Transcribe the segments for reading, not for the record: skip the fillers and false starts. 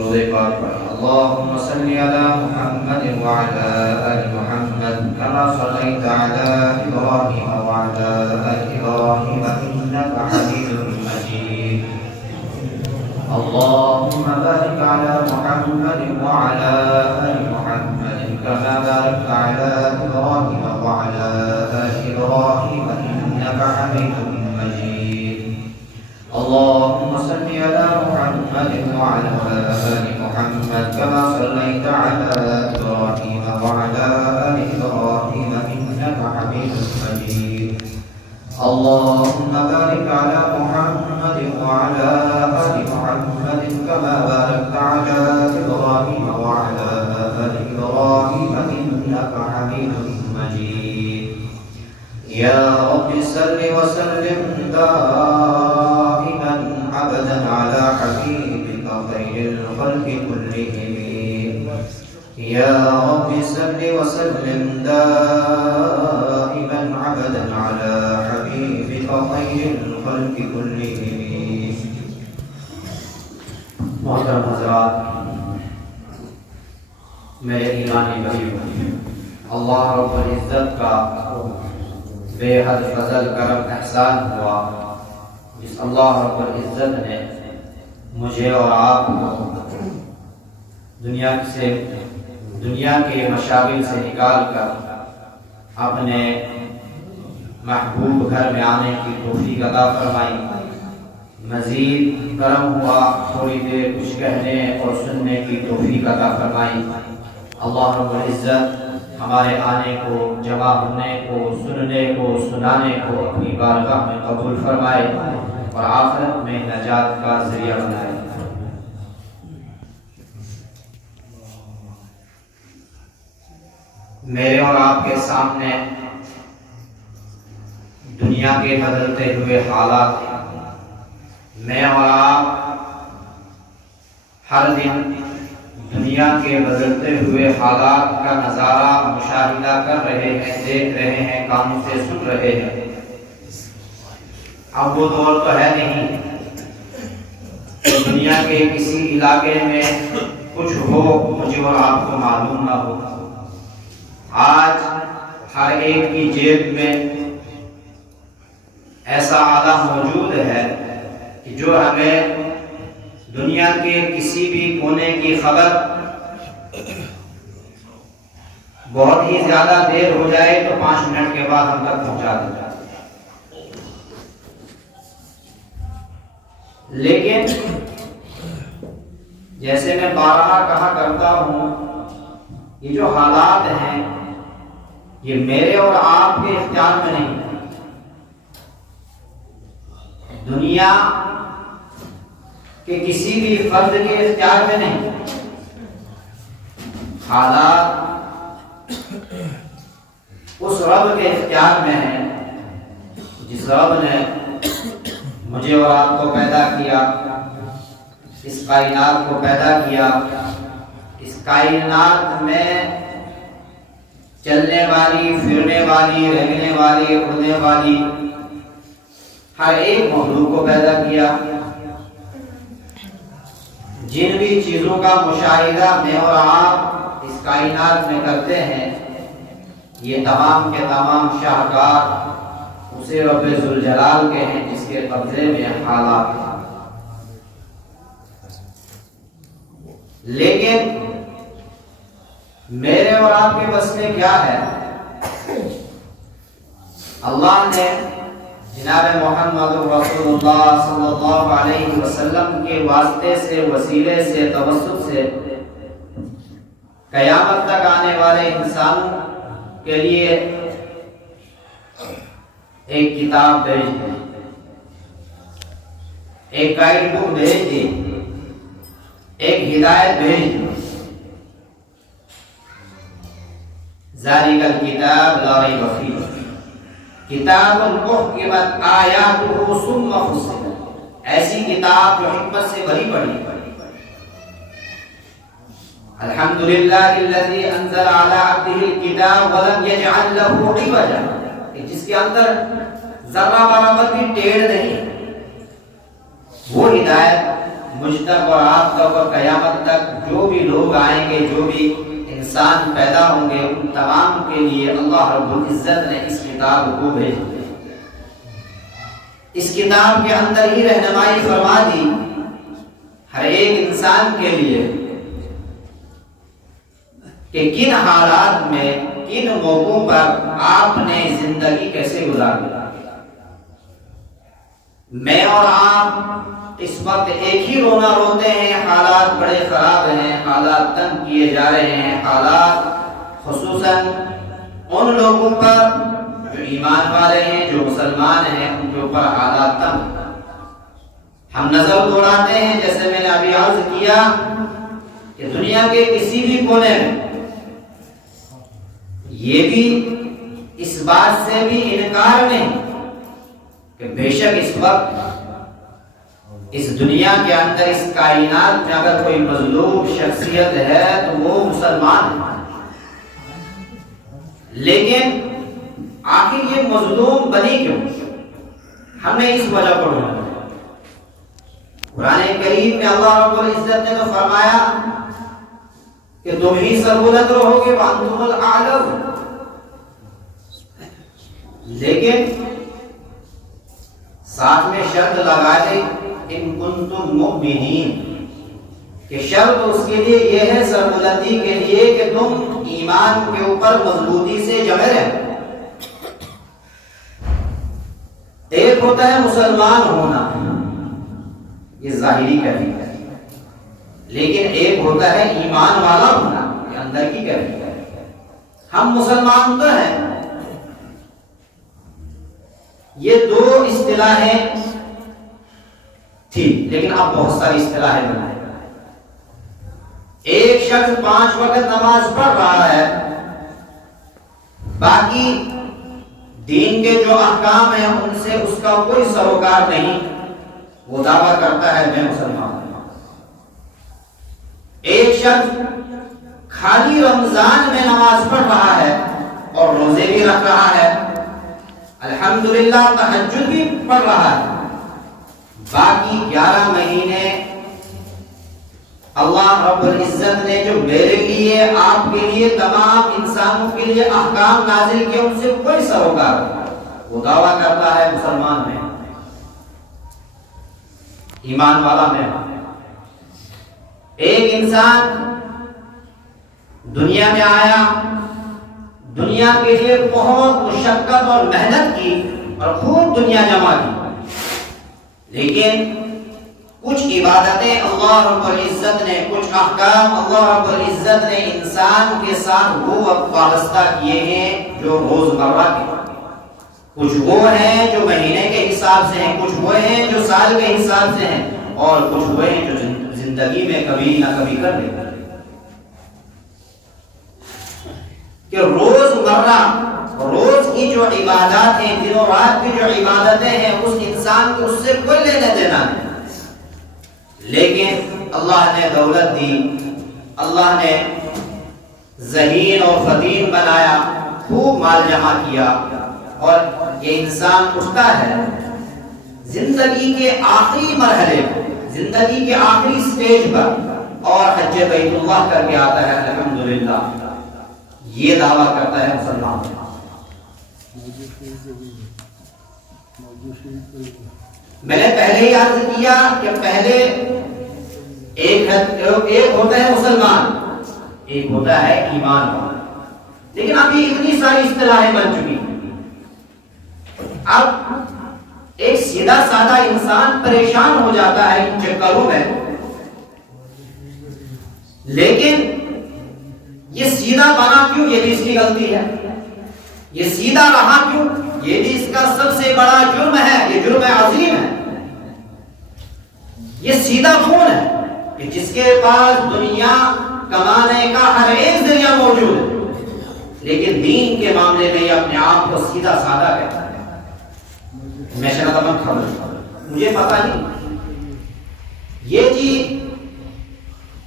اللهم صل على محمد وعلى آل محمد كما صليت على إبراهيم وعلى آل إبراهيم إنك حميد مجيد. اللهم بارك على محمد وعلى آل محمد كما باركت على إبراهيم وعلى آل إبراهيم إنك حميد مجيد. اللهم صل على محمد وعلى آل محمد كما صليت على إبراهيم وعلى آل إبراهيم إنك حميد مجيد. اللهم بارك على محمد وعلى آل محمد كما باركت على إبراهيم وعلى آل إبراهيم إنك حميد مجيد. يا رب صل وسلم دائما أبدا على حبيبك خير الخلق كلهم. يا رب صل وسلم دائما أبدا على حبيبك خير الخلق كلهم. محترم حضرات، میرے ایمانی بھائیو، اللہ رب العزت کا بے حد فضل کرم احسان ہوا جس اللہ رب العزت نے مجھے اور آپ کو دنیا کے مشاغل سے نکال کر اپنے محبوب گھر میں آنے کی توفیق عطا فرمائی. مزید کرم ہوا تھوڑی دیر کچھ کہنے اور سننے کی توفیق عطا فرمائی. اللہ رب العزت ہمارے آنے کو، جمع ہونے کو، سننے کو، سنانے کو اپنی بارگاہ میں قبول فرمائے اور آخرت میں نجات کا ذریعہ بنائے. میرے اور آپ کے سامنے دنیا کے بدلتے ہوئے حالات ہیں. میں اور آپ ہر دن دنیا کے بدلتے ہوئے حالات کا نظارہ مشاہدہ کر رہے ہیں، دیکھ رہے ہیں، کانوں سے سن رہے ہیں. اب وہ دور تو ہے نہیں کہ دنیا کے کسی علاقے میں کچھ ہو مجھے اور آپ کو معلوم نہ ہو. آج ہر ایک کی جیب میں ایسا آلہ موجود ہے کہ جو ہمیں دنیا کے کسی بھی کونے کی خبر بہت ہی زیادہ دیر ہو جائے تو 5 منٹ کے بعد ہم تک پہنچا دیتا ہے. لیکن جیسے میں بارہا کہا کرتا ہوں، یہ جو حالات ہیں یہ میرے اور آپ کے اختیار میں نہیں. دنیا کہ کسی بھی فرد کے اختیار میں نہیں. حالات اس رب کے اختیار میں ہیں جس رب نے مجھے اور آپ کو پیدا کیا، اس کائنات کو پیدا کیا. اس کائنات میں چلنے والی، پھرنے والی، رہنے والی، اڑنے والی ہر ایک مخلوق کو پیدا کیا. جن بھی چیزوں کا مشاہدہ میں اور آپ اس کائنات میں کرتے ہیں یہ تمام کے تمام شاہکار اسے رب ذوالجلال کے ہیں جس کے قبضے میں حالات ہیں. لیکن میرے اور آپ کے بس میں کیا ہے؟ اللہ نے جناب محمد رسول اللہ صلی اللہ علیہ وسلم کے واسطے سے، وسیلے سے، توسط سے قیامت تک آنے والے انسانوں کے لیے ایک کتاب بھیج دی، ایک گائیڈ بک بھیج دی، ایک ہدایت بھیج دی. ذالک الکتاب لا ریب فیہ کتاب محکمت آیاتہ ثم فصلت. ایسی کتاب جو حکمت سے بھری پڑی. الحمدللہ الذی انزل علی عبدہ الکتاب ولم یجعل لہ عوجا، جس کے اندر ذرہ برابر بھی ٹیڑھ نہیں. وہ ہدایت مجھ تک اور آپ تک اور قیامت تک جو بھی لوگ آئیں گے، جو بھی انسان پیدا ہوں گے، ان تمام کے لیے اللہ رب العزت نے اس کتاب کو بھیجا۔ اس کتاب کے اندر ہی رہنمائی فرما دی ہر ایک انسان کے لیے کہ کن حالات میں، کن موقعوں پر آپ نے زندگی کیسے گزارنی۔ میں اور آپ اس وقت ایک ہی رونا روتے ہیں، حالات بڑے خراب ہیں، حالات تنگ کیے جا رہے ہیں، حالات خصوصاً ان لوگوں پر جو ایمان والے ہیں، جو مسلمان ہیں، ان کے اوپر حالات تنگ۔ ہم نظر دوڑاتے ہیں، جیسے میں نے ابھی عرض کیا کہ دنیا کے کسی بھی کونے میں یہ بھی اس بات سے بھی انکار نہیں کہ بے شک اس وقت اس دنیا کے اندر، اس کائنات میں اگر کوئی مظلوم شخصیت ہے تو وہ مسلمان ہے۔ لیکن آخر یہ مظلوم بنی کیوں؟ ہم نے اس وجہ پر ڈھونڈا۔ قرآن کریم میں اللہ رب العزت نے تو فرمایا کہ تم ہی سربلند رہو گے وانتم الاعلون، لیکن ساتھ میں شرط لگا دی ان کنتم مؤمنین، کہ شرط اس کے لیے یہ ہے، سربلندی کے لیے، کہ تم ایمان کے اوپر مضبوطی سے جمے رہے۔ ایک ہوتا ہے مسلمان ہونا، یہ ظاہری کیفیت ہے، لیکن ایک ہوتا ہے ایمان والا ہونا، یہ اندر کی کیفیت ہے۔ ہم مسلمان تو ہیں، یہ دو اصطلاحیں تھی، لیکن اب بہت ساری اصطلاحیں بنائیں۔ ایک شخص 5 وقت نماز پڑھ رہا ہے، باقی دین کے جو احکام ہیں ان سے اس کا کوئی سروکار نہیں، وہ دعویٰ کرتا ہے میں مسلمان ہوں۔ ایک شخص خالی رمضان میں نماز پڑھ رہا ہے اور روزے بھی رکھ رہا ہے، الحمدللہ تہجد بھی پڑھ رہا ہے، باقی 11 مہینے اللہ رب العزت نے جو میرے لیے، آپ کے لیے، تمام انسانوں کے لیے احکام نازل کیے ان سے کوئی سروکار نہیں، وہ دعویٰ کرتا ہے مسلمان میں، ایمان والا میں۔ ایک انسان دنیا میں آیا، دنیا کے لیے بہت مشقت اور محنت کی اور خوب دنیا جمع کی، لیکن کچھ عبادتیں اللہ رب العزت نے، کچھ احکام اللہ رب العزت نے انسان کے ساتھ وہ وابستہ کیے ہیں جو روزمرہ کے، کچھ وہ ہیں جو مہینے کے حساب سے ہیں، کچھ وہ ہیں جو سال کے حساب سے ہیں، اور کچھ وہ ہیں جو زندگی میں کبھی نہ کبھی کر لیں گے، کہ روزمرہ روز کی جو عبادات ہیں، دن و رات کی جو عبادتیں ہیں، اس انسان کو اس سے کوئی لینا دینا نہیں، لیکن اللہ نے دولت دی، اللہ نے ذہین اور فطین بنایا، خوب مال جمع کیا، اور یہ انسان اٹھتا ہے زندگی کے آخری مرحلے پر، زندگی کے آخری سٹیج پر، اور حج بیت اللہ کر کے آتا ہے، الحمدللہ، یہ دعویٰ کرتا ہے مسلمان۔ میں نے پہلے ہی عرض کیا کہ پہلے ایک ہوتا ہے مسلمان، ایک ہوتا ہے ایمان والا، لیکن ابھی اتنی ساری اصطلاحیں بن چکی، اب ایک سیدھا سادہ انسان پریشان ہو جاتا ہے ان چکروں میں، لیکن یہ سیدھا بنا کیوں؟ یہ بھی اس کی غلطی ہے، یہ سیدھا رہا کیوں؟ یہ بھی اس کا سب سے بڑا جرم ہے، یہ جرم عظیم ہے۔ یہ سیدھا کون ہے؟ کہ جس کے پاس دنیا کمانے کا ہر ایک ذریعہ موجود ہے، لیکن دین کے معاملے میں یہ اپنے آپ کو سیدھا سادہ کہتا ہے، میں شاید مجھے پتا نہیں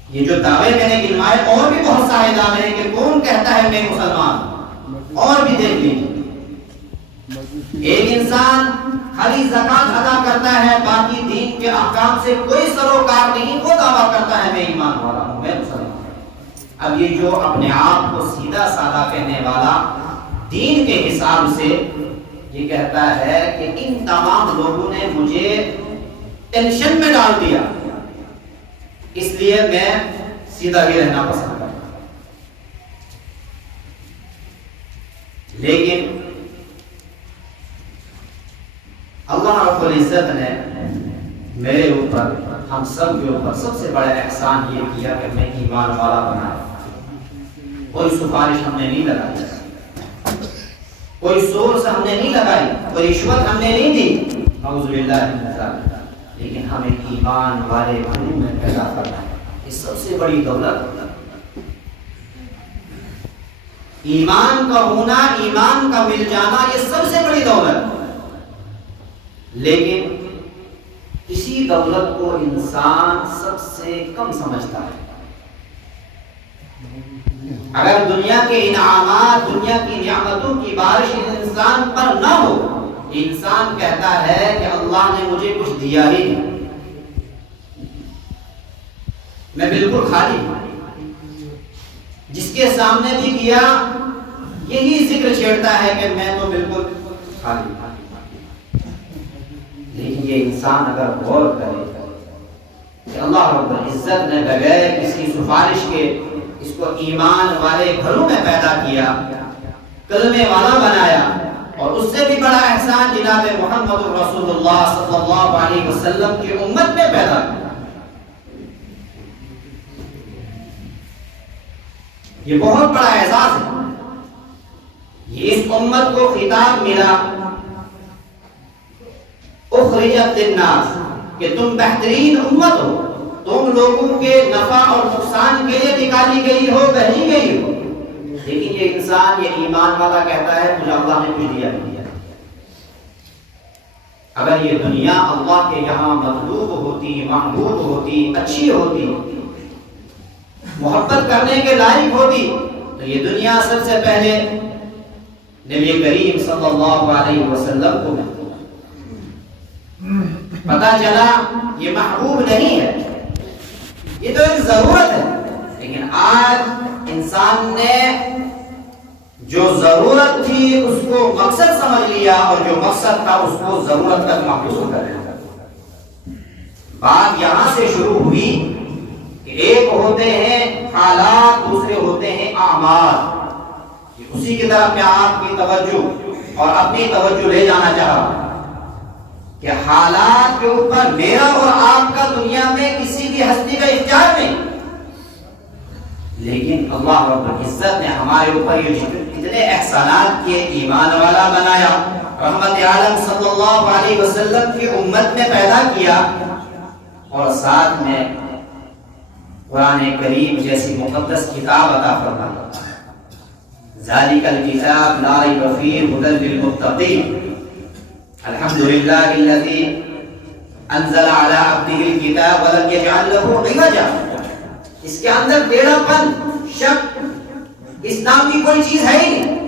یہ جو دعوے میں نے گنوائے، اور بھی بہت سارے دعوے ہیں کہ کون کہتا ہے میں مسلمان، اور بھی دیکھ لیجیے۔ ایک انسان خالی زکات ادا کرتا ہے، باقی دین کے احکام سے کوئی سروکار نہیں، وہ دعویٰ کرتا ہے میں ایمان والا ہوں، میں مسلمان ہوں۔ اب یہ جو اپنے آپ کو سیدھا سادہ کہنے والا دین کے حساب سے یہ کہتا ہے کہ ان تمام لوگوں نے مجھے ٹینشن میں ڈال دیا، اس لیے میں سیدھا ہی رہنا پسند کرتا ہوں۔ لیکن اللہ رب العزت نے میرے اوپر، ہم سب کے اوپر سب سے بڑا احسان یہ کیا کہ میں ایمان والا بنایا۔ کوئی سفارش ہم نے نہیں لگائی، کوئی سورس ہم نے نہیں لگائی، کوئی رشوت ہم نے نہیں دی، اعوذ باللہ من ذالک، لیکن ہمیں ایمان والے گھروں میں پیدا کرنا ہے، یہ سب سے بڑی دولت۔ ایمان کا ہونا، ایمان کا مل جانا، یہ سب سے بڑی دولت۔ لیکن اسی دولت کو انسان سب سے کم سمجھتا ہے۔ اگر دنیا کے انعامات، دنیا کی نعمتوں کی بارش انسان پر نہ ہو، انسان کہتا ہے کہ اللہ نے مجھے کچھ دیا ہی نہیں، میں بالکل خالی ہوں۔ جس کے سامنے بھی کیا یہی ذکر چھیڑتا ہے کہ میں تو بالکل خالی ہوں۔ لیکن یہ انسان اگر غور کرے کہ اللہ رب العزت نے بغیر کسی سفارش کے اس کو ایمان والے گھروں میں پیدا کیا، کلمے والا بنایا، اور اس سے بھی بڑا احسان جناب محمد رسول اللہ صلی اللہ علیہ وسلم کی امت میں پیدا کیا، یہ بہت بڑا اعزاز ہے۔ یہ اس امت کو خطاب ملا اخرجت للناس، کہ تم بہترین امت ہو، تم لوگوں کے نفع اور نقصان کے لیے نکالی گئی ہو، بھیجی گئی ہو۔ لیکن یہ انسان، یہ ایمان والا کہتا ہے مجھے اللہ نے کچھ دیا نہیں دیا۔ اگر یہ دنیا اللہ کے یہاں مطلوب ہوتی، محبوب ہوتی، اچھی ہوتی، محبت کرنے کے لائق ہوتی، تو یہ دنیا سب سے پہلے نبی کریم صلی اللہ علیہ وسلم کو ملتی۔ پتہ چلا یہ محبوب نہیں ہے، یہ تو ایک ضرورت ہے، لیکن آج انسان نے جو ضرورت تھی اس کو مقصد سمجھ لیا، اور جو مقصد تھا اس کو ضرورت تک محدود کر دیا۔ بات یہاں سے شروع ہوئی کہ ایک ہوتے ہیں حالات، دوسرے ہوتے ہیں اعمال۔ اسی کی طرف میں آپ کی توجہ اور اپنی توجہ لے جانا چاہ رہا ہوں کہ حالات کے اوپر میرا اور آپ کا دنیا میں کسی بھی ہستی کا اختیار نہیں، لیکن اللہ رب العزت نے ہمارے اوپر یہ اتنے احسانات کیے، ایمان والا بنایا، رحمت عالم صلی اللہ علیہ وسلم کی امت میں پیدا کیا، اور ساتھ میں قرآن کریم جیسی مقدس کتاب عطا فرمایا۔ ذالک الکتاب لا ریب فیہ ھدی للمتقین، الحمدللہ الذی انزل علی عبدہ الکتاب ولم یجعل لہ عوجا۔ اس کے اندر ٹیڑھا پن، شک، اس نام کی کوئی چیز ہے ہی نہیں۔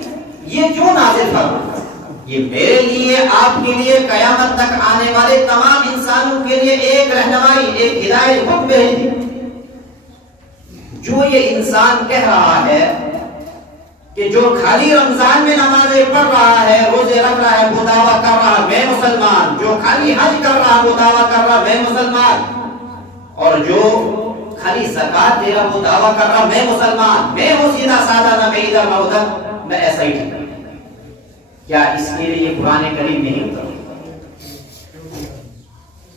یہ کیوں نازل فرمایا؟ یہ میرے لیے، آپ کے لیے، قیامت تک آنے والے تمام انسانوں کے لیے ایک رہنمائی، ایک ہدایت حکم بھیج دی۔ جو یہ انسان کہہ رہا ہے کہ جو خالی رمضان میں نمازیں پڑھ رہا ہے، روزے رکھ رہا ہے، وہ دعویٰ کر رہا ہے میں مسلمان، جو خالی حج کر رہا ہے وہ دعویٰ کر رہا ہے میں مسلمان، اور جو خالی زکات دے رہا وہ دعویٰ کر رہا میں مسلمان، میں ہوں سیدھا سادہ، نہ میں ادھر نہ ادھر، میں ایسا ہی ٹھیک ہوں۔ کیا اس کے لیے یہ قرآن کریم نہیں ہوتا؟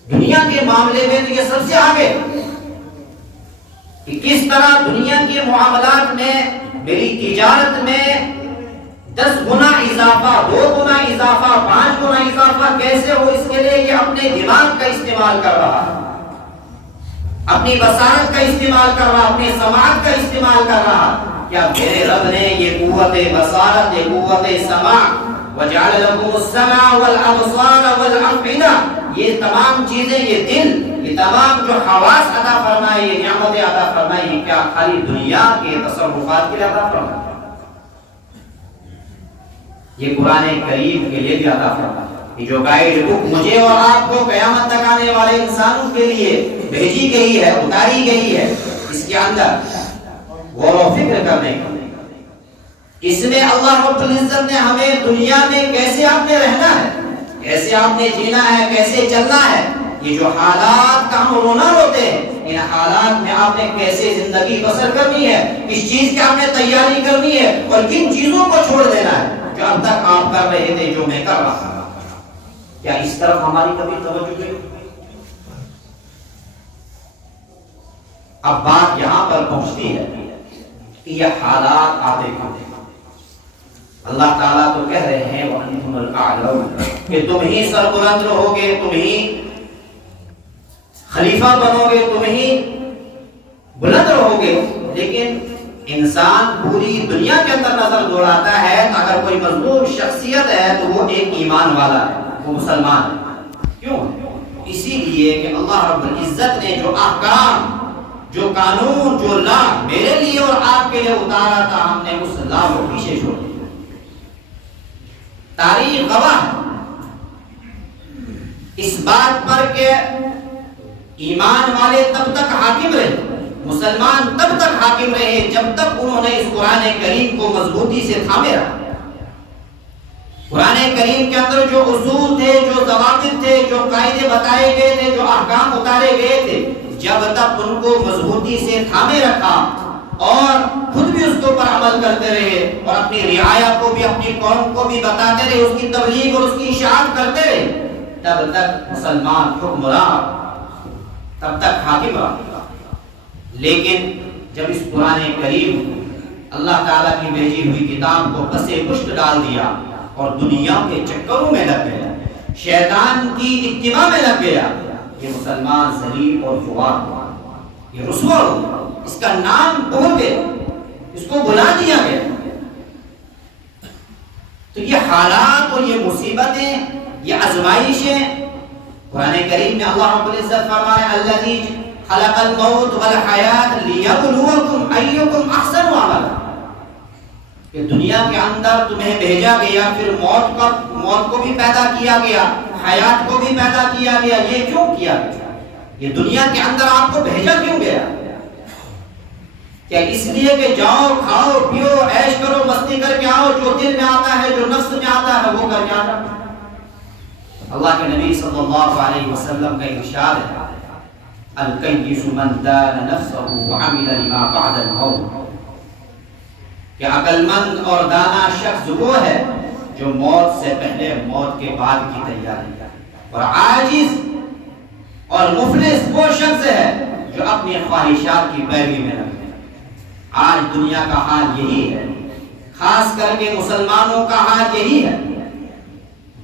دنیا کے معاملے میں تو یہ سب سے آگے، کہ کس طرح دنیا کے معاملات میں، میری تجارت میں 10 گنا اضافہ، 2 گنا اضافہ، 5 گنا اضافہ کیسے ہو، اس کے لیے یہ اپنے دماغ کا استعمال کر رہا ہے، اپنی بصارت کا استعمال کر رہا، اپنی سماعت کا استعمال کر رہا۔ کیا میرے رب نے یہ قوت بصارت، یہ قوت سماع، وَجَعَلَ لَكُمُ السَّمْعَ وَالْأَبْصَارَ وَالْأَفْئِدَةَ، یہ تمام چیزیں، یہ دل، یہ تمام جو حواس عطا فرمائے، یہ نعمتیں عطا فرمائے، یہ کیا خالی دنیا کے تصرفات کے لیے عطا فرمائے؟ یہ قرآن کریم کے لیے بھی عطا فرمائے۔ یہ جو گائیڈ بک مجھے اور آپ کو قیامت تک آنے والے انسانوں کے لیے بھیجی گئی ہے، اتاری گئی ہے، اس کے اندر غور و فکر کرنے کا، اس میں اللہ رب العزت نے ہمیں دنیا میں کیسے آپ نے رہنا ہے، کیسے آپ نے جینا ہے، کیسے چلنا ہے، یہ جو حالات کا ہم رونا روتے ہیں، ان حالات میں آپ نے کیسے زندگی بسر کرنی ہے، کس چیز کی آپ نے تیاری کرنی ہے، اور کن چیزوں کو چھوڑ دینا ہے جو اب تک آپ کر رہے تھے، جو میں کر رہا تھا۔ کیا اس طرف ہماری کبھی توجہ نہیں؟ اب بات یہاں پر پہنچتی ہے کہ یہ حالات آتے کھاتے، اللہ تعالیٰ تو کہہ رہے ہیں وَأَنْتُمُ الْأَعْلَوْنَ کہ تم ہی سربلند رہو گے، تم ہی خلیفہ بنو گے، تم ہی بلند رہو گے، لیکن انسان پوری دنیا کے اندر نظر دوڑاتا ہے، اگر کوئی مظلوم شخصیت ہے تو وہ ایک ایمان والا ہے، وہ مسلمان ہے۔ کیوں؟ اسی لیے کہ اللہ رب العزت نے جو احکام، جو قانون، جو لا میرے لیے اور آپ کے لیے اتارا تھا، ہم نے اس لا کو پیچھے چھوڑ دیا۔ تاریخ گواہ اس بات پر کہ ایمان والے تب تک حاکم رہے، مسلمان تب تک حاکم رہے جب تک انہوں نے اس قرآن کریم کو مضبوطی سے تھامے رکھا۔ قرآن کریم کے اندر جو اصول تھے، جو ضوابط تھے، جو قاعدے بتائے گئے تھے، جو احکام اتارے گئے تھے، جب تک ان کو مضبوطی سے تھامے رکھا اور خود بھی اس کے اوپر عمل کرتے رہے اور اپنی رعایا کو بھی، اپنی قوم کو بھی بتاتے رہے، اس کی تبلیغ اور اس کی اشاعت کرتے رہے، تب تک مسلمان حکمران، تب تک حاکم رہا۔ لیکن جب اس قرآن کریم اللہ تعالیٰ کی بھیجی ہوئی کتاب کو پسے پشت ڈال دیا اور دنیا کے چکروں میں لگ گیا، شیطان کی اتباع میں لگ گیا، یہ مسلمان ذلیل اور خوار ہوا، یہ رسوا ہوا، اس کا نام بھول گئے، اس کو بلا دیا گیا۔ تو یہ حالات اور یہ مصیبتیں، یہ آزمائشیں، قرآن کریم میں اللہ رب العزت فرمائے الذی خلق الموت والحیات لیبلوکم ایکم احسن عملا، کہ دنیا کے اندر تمہیں بھیجا گیا، پھر موت کو بھی پیدا کیا گیا، حیات کو بھی پیدا کیا گیا۔ یہ کیوں کیا گیا؟ یہ دنیا کے اندر آپ کو بھیجا کیوں گیا؟ کیا اس لیے کہ جاؤ کھاؤ پیو عیش کرو مستی کر کے آؤ، جو دل میں آتا ہے، جو نفس میں آتا ہے وہ کر کے آتا ہے؟ اللہ کے نبی صلی اللہ علیہ وسلم کا ارشاد ہے الکیس من دان نفسہ وعمل لما بعد الموت، کہ عقل مند اور دانا شخص وہ ہے جو موت سے پہلے موت کے بعد کی تیاری کرے، اور عاجز اور مفلس وہ شخص ہے جو اپنی خواہشات کی پیروی میں رکھے۔ آج دنیا کا حال یہی ہے، خاص کر کے مسلمانوں کا حال یہی ہے۔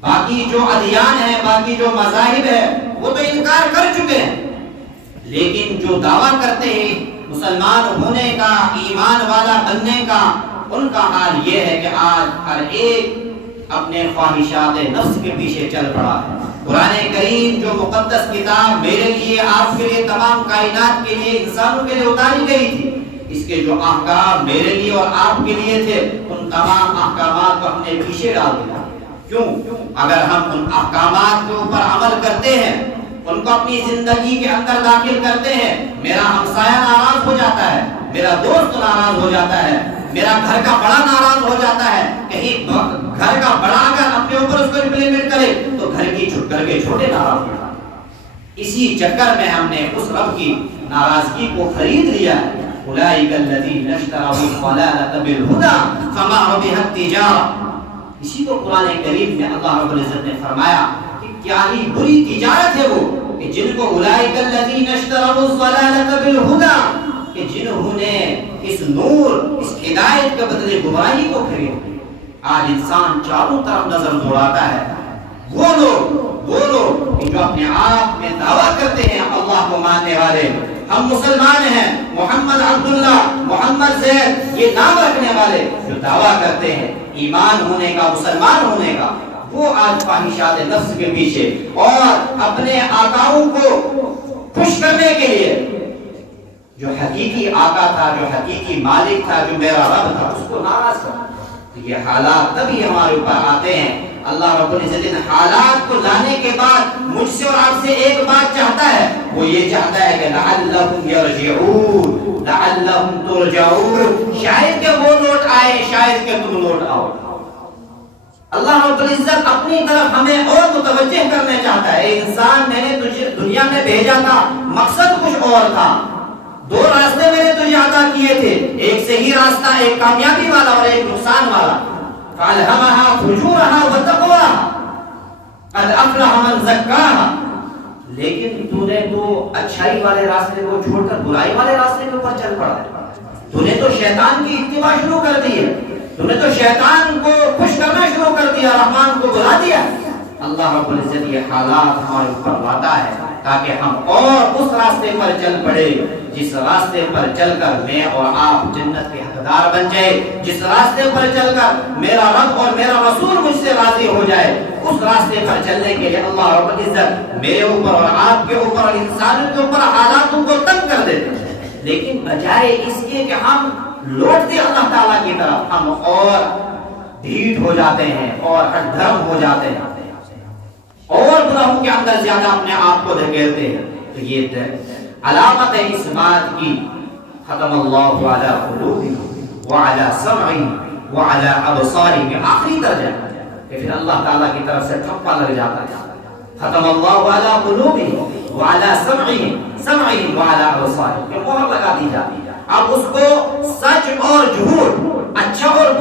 باقی جو ادیان ہیں، باقی جو مذاہب ہیں، وہ تو انکار کر چکے ہیں، لیکن جو دعویٰ کرتے ہیں مسلمان ہونے کا، ایمان والا بننے کا، ان کا حال یہ ہے کہ آج ہر ایک اپنے خواہشات نفس کے پیچھے چل پڑا ہے۔ قرآن کریم جو مقدس کتاب میرے لیے، آپ کے لیے، تمام کائنات کے لیے، انسانوں کے لیے اتاری گئی تھی، اس کے جو احکام میرے لیے اور آپ کے لیے تھے، ان تمام احکامات کو ہم نے پیچھے ڈال دیا۔ کیوں؟ اگر ہم ان احکامات کے اوپر عمل کرتے ہیں، ان کو اپنی زندگی کے اندر داخل کرتے ہیں، میرا ہمسایہ ناراض ہو جاتا ہے، میرا دوست ناراض ہو جاتا ہے، میرا گھر کا بڑا ناراض ہو جاتا ہے، کہیں گھر کا بڑا اگر اپنے اوپر اس کو امپلیمنٹ کرے تو گھر کے چھوٹے ناراض ہو جاتے ہیں۔ اسی چکر میں ہم نے اس رب کی ناراضگی کو خرید لیا ہے۔ اولئک الذین اشتروا الضلالۃ بالہدی فما ربحت تجارتہم، اسی کو قرآن کریم میں اللہ رب العزت نے فرمایا کہ کیا ہی بری تجارت ہے وہ کہ جن کو اولئک الذین اشتروا الضلالۃ بالہدی، کہ جنہوں نے اس نور، اس ہدایت کے بدلے گمراہی کو خریدا۔ آج انسان چاروں طرف نظر دوڑاتا ہے، وہ لوگ جو اپنے آپ میں دعویٰ کرتے ہیں اللہ کو ماننے والے، ہم مسلمان ہیں، محمد عبداللہ، محمد زید، یہ نام رکھنے والے جو دعویٰ کرتے ہیں ایمان ہونے کا، مسلمان ہونے کا، وہ آج خواہشات نفس کے پیچھے اور اپنے آقاؤں کو خوش کرنے کے لیے، جو حقیقی آقا تھا، جو حقیقی مالک تھا، جو میرا رب تھا، اس کو ناراض کرتا۔ یہ حالات تبھی ہمارے اوپر آتے ہیں اللہ رب العزت ان حالات کو لانے کے بعد مجھ سے اور آپ سے ایک بات چاہتا ہے، وہ یہ چاہتا ہے کہ لعلہم یرجعون، لعلہم ترجعون، شاید کہ وہ لوٹ آئے، شاید کہ تم لوٹ آؤ۔ اللہ رب العزت اپنی طرف ہمیں اور متوجہ کرنا چاہتا ہے۔ اے انسان، میں نے تجھے دنیا میں بھیجا تھا، مقصد کچھ اور تھا۔ دو راستے میں نے تجھے عطا کیے تھے، ایک صحیح راستہ، ایک کامیابی والا اور ایک نقصان والا۔ فَأَلْهَمَهَا فُجُورَهَا وَتَقْوَاهَا قَدْ أَفْلَحَ مَنْ زَكَّاهَا، لیکن تو نے تو اچھائی والے راستے کو چھوڑ کر برائی والے راستے کے اوپر چل پڑا۔ تو نے تو شیطان کی اتباع شروع کر دی ہے، تو نے تو شیطان کو خوش کرنا شروع کر دیا، رحمان کو بلا دیا۔ اللہ رب العزت یہ حالات ہمارے اوپر لاتا ہے تاکہ ہم اور اس راستے پر چل پڑے جس راستے پر چل کر میں اور آپ جنت کے حقدار بن جائے، جس راستے پر چل کر میرا رب اور میرا رسول مجھ سے راضی ہو جائے۔ اس راستے پر چلنے کے لیے اللہ رب العزت میرے اوپر اور آپ کے اوپر اور انسانوں کے اوپر حالاتوں کو تنگ کر دیتے ہیں، لیکن بجائے اس کے کہ ہم لوٹتے اللہ تعالیٰ کی طرف، ہم اور ڈھیٹ ہو جاتے ہیں اور ہٹ دھرم ہو جاتے ہیں اور گناہوں کے اندر زیادہ اپنے آپ کو دھکیلتے ہیں۔ تو یہ علامت ہے اس بات کی، ختم اللہ علی قلوبہم وعلی سمعہم وعلی ابصارہم، آخری درجہ کہ پھر اللہ تعالیٰ کی طرف سے ٹھپا لگ جاتا ہے۔ ختم اللہ علی قلوبہم وعلی سمعہم وعلی ابصارہم، کہ مہر لگا دی جاتی ہے۔ اب اس کو سچ اور جھوٹ، اچھا اور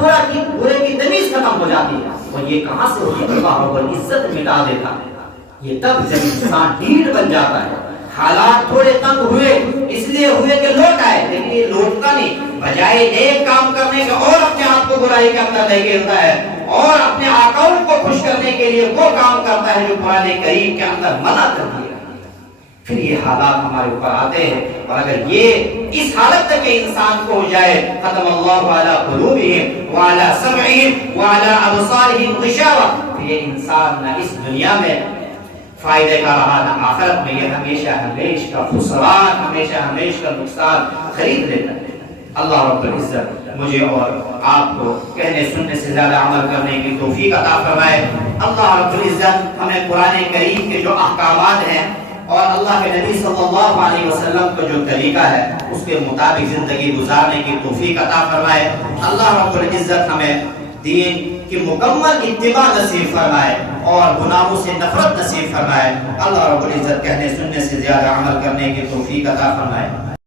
برے کی تمیز ختم ہو جاتی ہے۔ اور یہ کہاں سے ہوتی ہے؟ اللہ رب العزت مٹا دیتا ہے۔ یہ تب جب انسان ڈھیٹ بن جاتا ہے۔ حالات تھوڑے تنگ ہوئے، اس لیے ہوئے کہ لوٹ آئے، لیکن یہ لوٹتا نہیں، بجائے نیک کام کرنے کا اور اپنے آپ کو برائی کے اندر دھکیلتا ہے اور اپنے آقاؤں کو خوش کرنے کے لیے وہ کام کرتا ہے جو قرآن کریم کے اندر منع کر دیا۔ پھر یہ حالات ہمارے اوپر آتے ہیں، اور اگر یہ اس حالت تک انسان کو ہو جائے، ختم اللہ علی قلوبہم وعلی سمعہم وعلی ابصارہم غشاوہ، پھر یہ انسان نہ اس دنیا میں فائدے کا رہا نہ آخرت میں، یہ ہمیشہ کا خسران، ہمیشہ کا نقصان خرید لیتا ہے۔ اللہ رب العزت مجھے اور آپ کو کہنے سننے سے زیادہ عمل کرنے کی توفیق عطا فرمائے۔ اللہ رب العزت ہمیں قرآن کریم کے جو احکامات ہیں اور اللہ کے نبی صلی اللہ علیہ وسلم کا جو طریقہ ہے اس کے مطابق زندگی گزارنے کی توفیق عطا فرمائے۔ اللہ رب العزت ہمیں دین کی مکمل اتباع نصیب فرمائے اور گناہوں سے نفرت نصیب فرمائے۔ اللہ رب العزت کہنے سننے سے زیادہ عمل کرنے کی توفیق عطا فرمائے۔